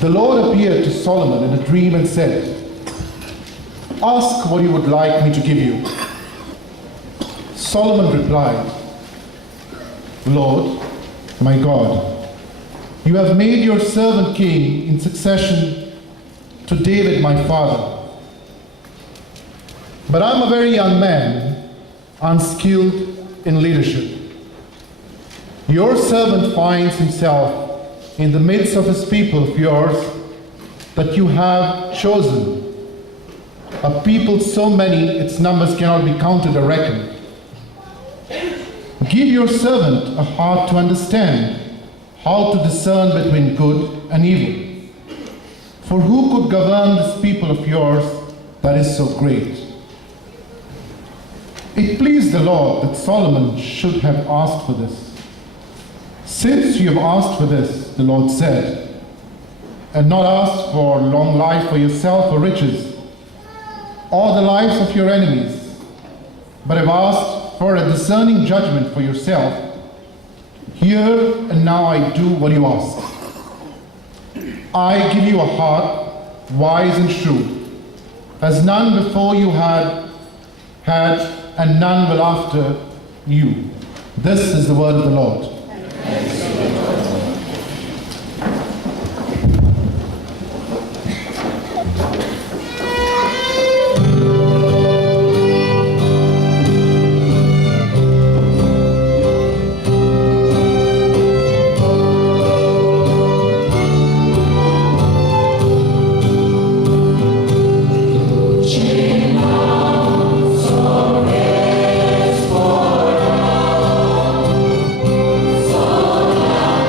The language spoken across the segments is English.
The Lord appeared to Solomon in a dream and said, "Ask what you would like me to give you." Solomon replied, "Lord, my God, you have made your servant king in succession to David my father. But I'm a very young man, unskilled in leadership. Your servant finds himself in the midst of his people of yours that you have chosen, a people so many its numbers cannot be counted or reckoned. Give your servant a heart to understand how to discern between good and evil. For who could govern this people of yours that is so great?" It pleased the Lord that Solomon should have asked for this. "Since you have asked for this," the Lord said, "and not asked for long life for yourself or riches, or the lives of your enemies, but have asked for a discerning judgment for yourself, here and now I do what you ask. I give you a heart wise and shrewd, as none before you had, and none will after you." This is the word of the Lord. For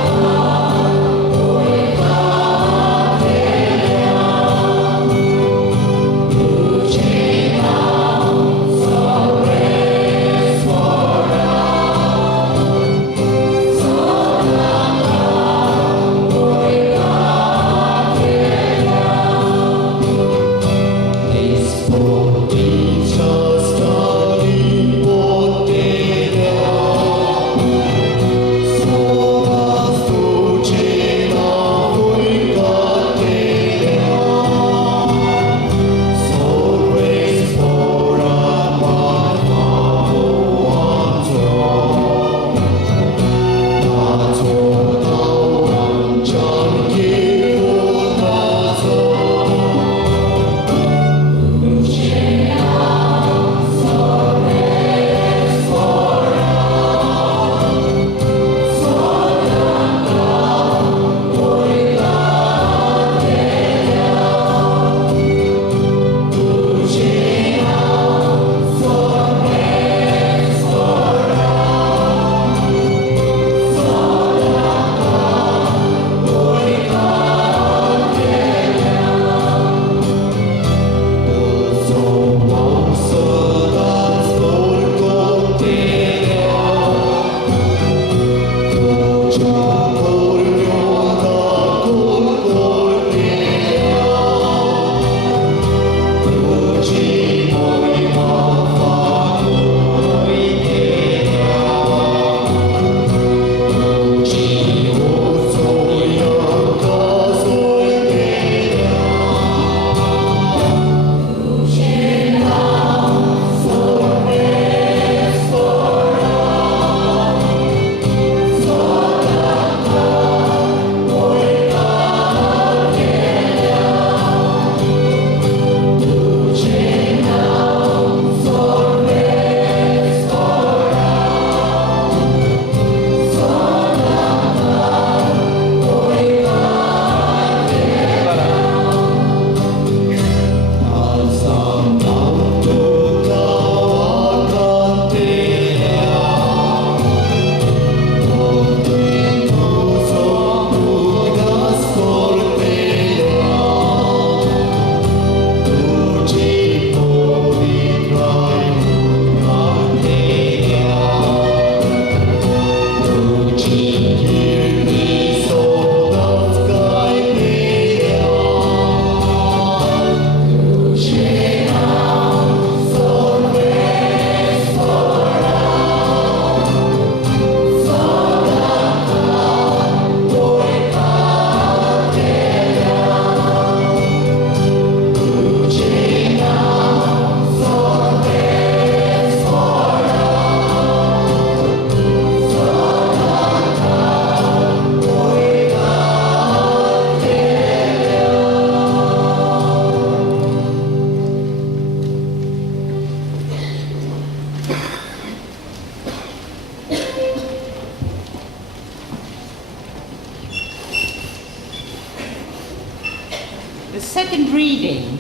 The second reading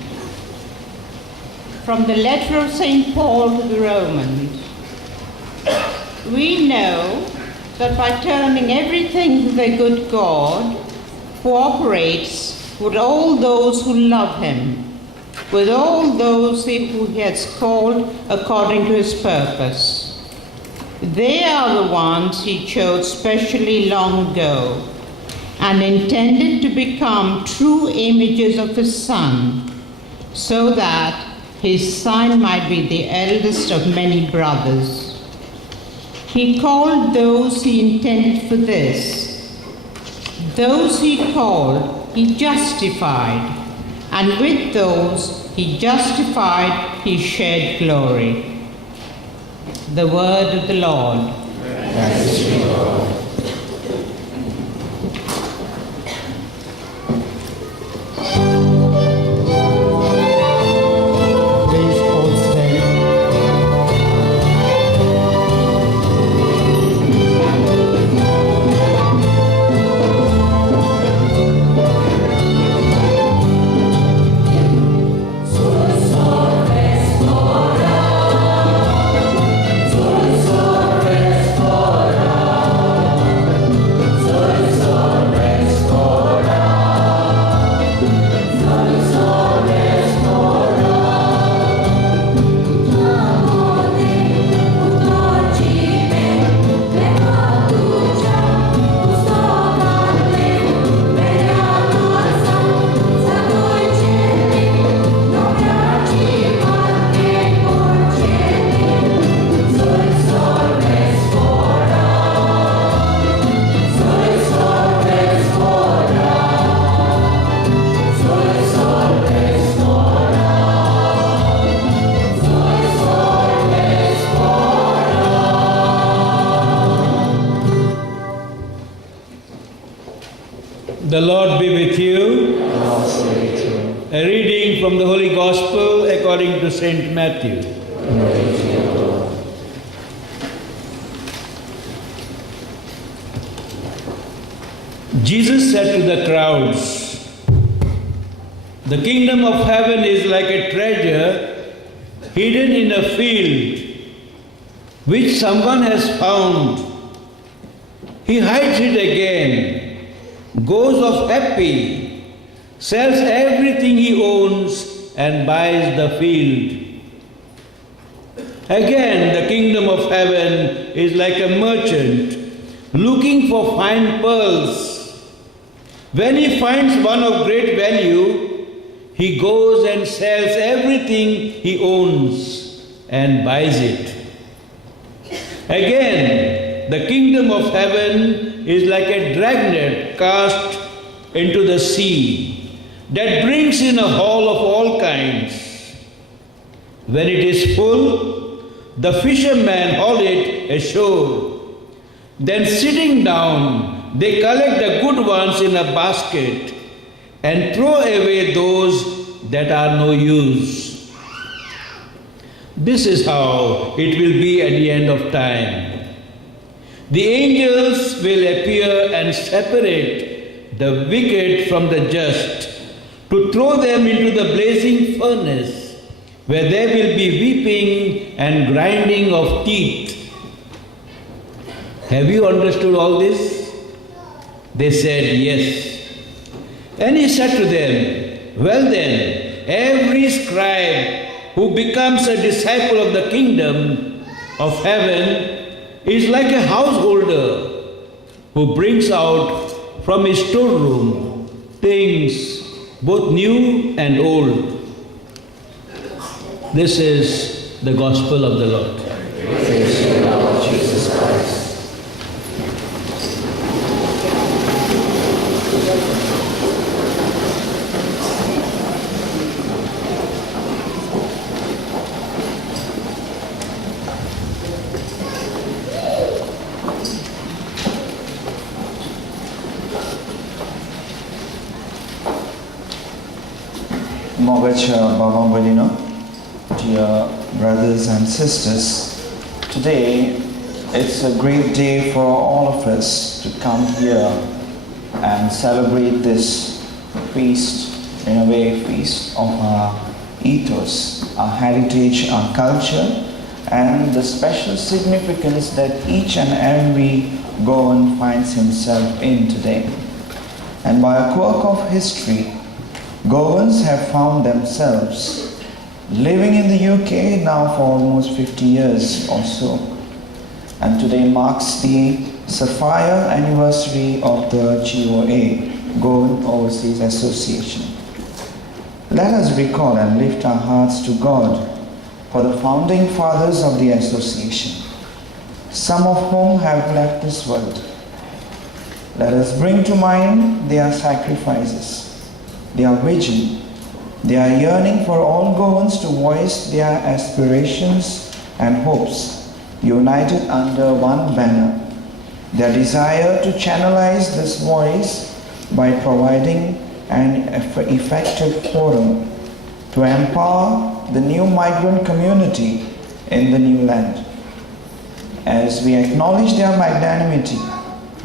from the letter of St. Paul to the Romans. We know that by turning everything to the good God, who operates with all those who love him, with all those who he has called according to his purpose. They are the ones he chose specially long ago and intended to become true images of his Son, so that his Son might be the eldest of many brothers. He called those he intended for this. Those he called, he justified, and with those he justified, he shared glory. The word of the Lord. Thanks be to God. Please all stand. The Lord be with you. And also with you. A reading from the Holy Gospel according to St. Matthew. Glory to you, Lord. Jesus said to the crowds, "The kingdom of heaven is like a treasure hidden in a field, which someone has found. He hides it again, goes off happy, sells everything he owns and buys the field. Again, the kingdom of heaven is like a merchant looking for fine pearls. When he finds one of great value, he goes and sells everything he owns and buys it. Again, the kingdom of heaven is like a dragnet cast into the sea that brings in a haul of all kinds. When it is full, the fishermen haul it ashore. Then sitting down, they collect the good ones in a basket and throw away those that are no use. This is how it will be at the end of time. The angels will appear and separate the wicked from the just, to throw them into the blazing furnace, where there will be weeping and grinding of teeth." Have you understood all this? They said, "Yes." And he said to them, "Well then, every scribe who becomes a disciple of the kingdom of heaven is like a householder who brings out from his storeroom things both new and old." This is the gospel of the Lord. Praise to you, Lord Jesus Christ. Mogacha Baba Balino, dear brothers and sisters, today it's a great day for all of us to come here and celebrate this feast in a way, feast of our ethos, our heritage, our culture, and the special significance that each and every Goan finds himself in today. And by a quirk of history, Goans have found themselves living in the UK now for almost 50 years or so. And today marks the sapphire anniversary of the GOA, Goan Overseas Association. Let us recall and lift our hearts to God for the founding fathers of the association, some of whom have left this world. Let us bring to mind their sacrifices, their vision, their yearning for all Goans to voice their aspirations and hopes, united under one banner. Their desire to channelize this voice by providing an effective forum to empower the new migrant community in the new land. As we acknowledge their magnanimity,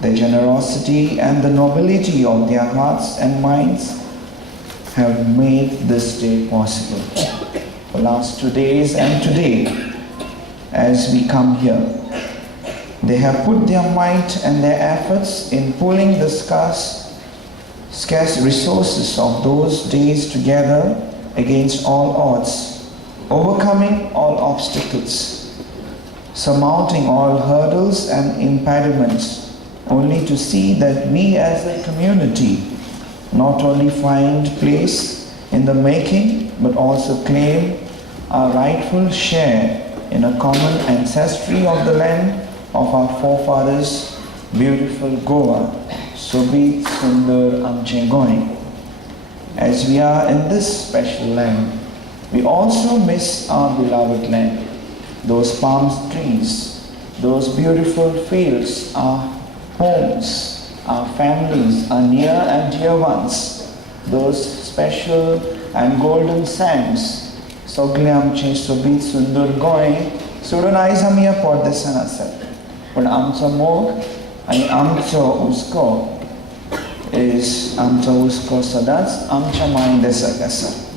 their generosity, and the nobility of their hearts and minds have made this day possible. The last 2 days and today, as we come here, they have put their might and their efforts in pulling the scarce resources of those days together against all odds, overcoming all obstacles, surmounting all hurdles and impediments, only to see that we as a community not only find place in the making, but also claim our rightful share in a common ancestry of the land of our forefathers, beautiful Goa, Sobit Sundur Amche Goin. As we are in this special land, we also miss our beloved land, those palm trees, those beautiful fields, our homes, our families, our near and dear ones, those special and golden sands. Sogle amche Sobit Sundur Goin, Sudunai Samia Pordesan Asal. But Amcha Mog and Amcha Usko is Amcha Usko Sadats, Amcha Mindesa Gasa.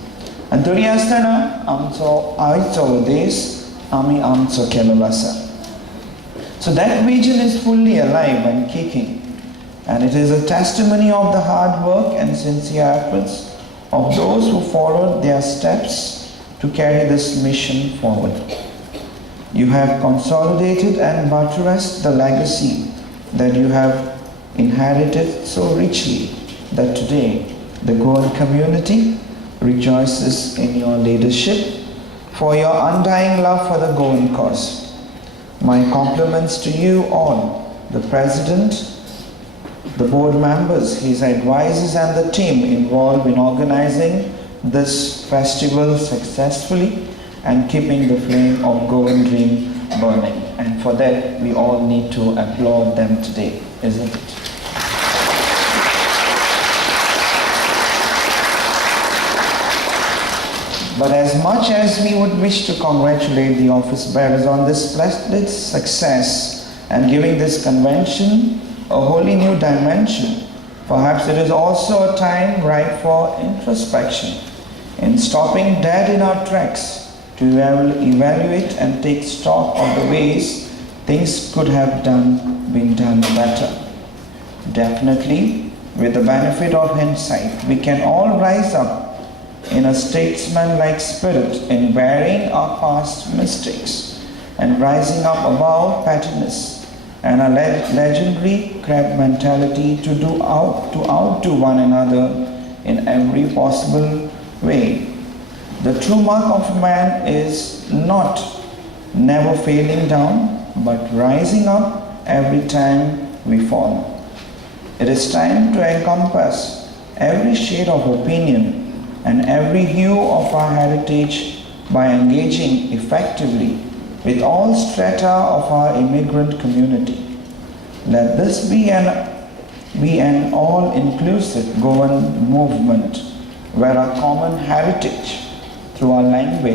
And Turiastana, Amcho Aicho Des, Ami Amcho Kelolasa. So that region is fully alive and kicking, and it is a testimony of the hard work and sincere efforts of those who followed their steps to carry this mission forward. You have consolidated and buttressed the legacy that you have inherited so richly that today the Goan community rejoices in your leadership for your undying love for the Goan cause. My compliments to you all, the President, the board members, his advisors and the team involved in organizing this festival successfully and keeping the flame of Goan dream burning. And for that we all need to applaud them today, isn't it? But as much as we would wish to congratulate the office bearers on this splendid success and giving this convention a wholly new dimension, perhaps it is also a time ripe for introspection, in stopping dead in our tracks to evaluate and take stock of the ways things could have been done better. Definitely, with the benefit of hindsight, we can all rise up in a statesman-like spirit in burying our past mistakes and rising up above pettiness and a legendary crab mentality to outdo one another in every possible way. The true mark of man is not never failing down, but rising up every time we fall. It is time to encompass every shade of opinion and every hue of our heritage by engaging effectively with all strata of our immigrant community. Let this be an all-inclusive Goan movement where our common heritage through our language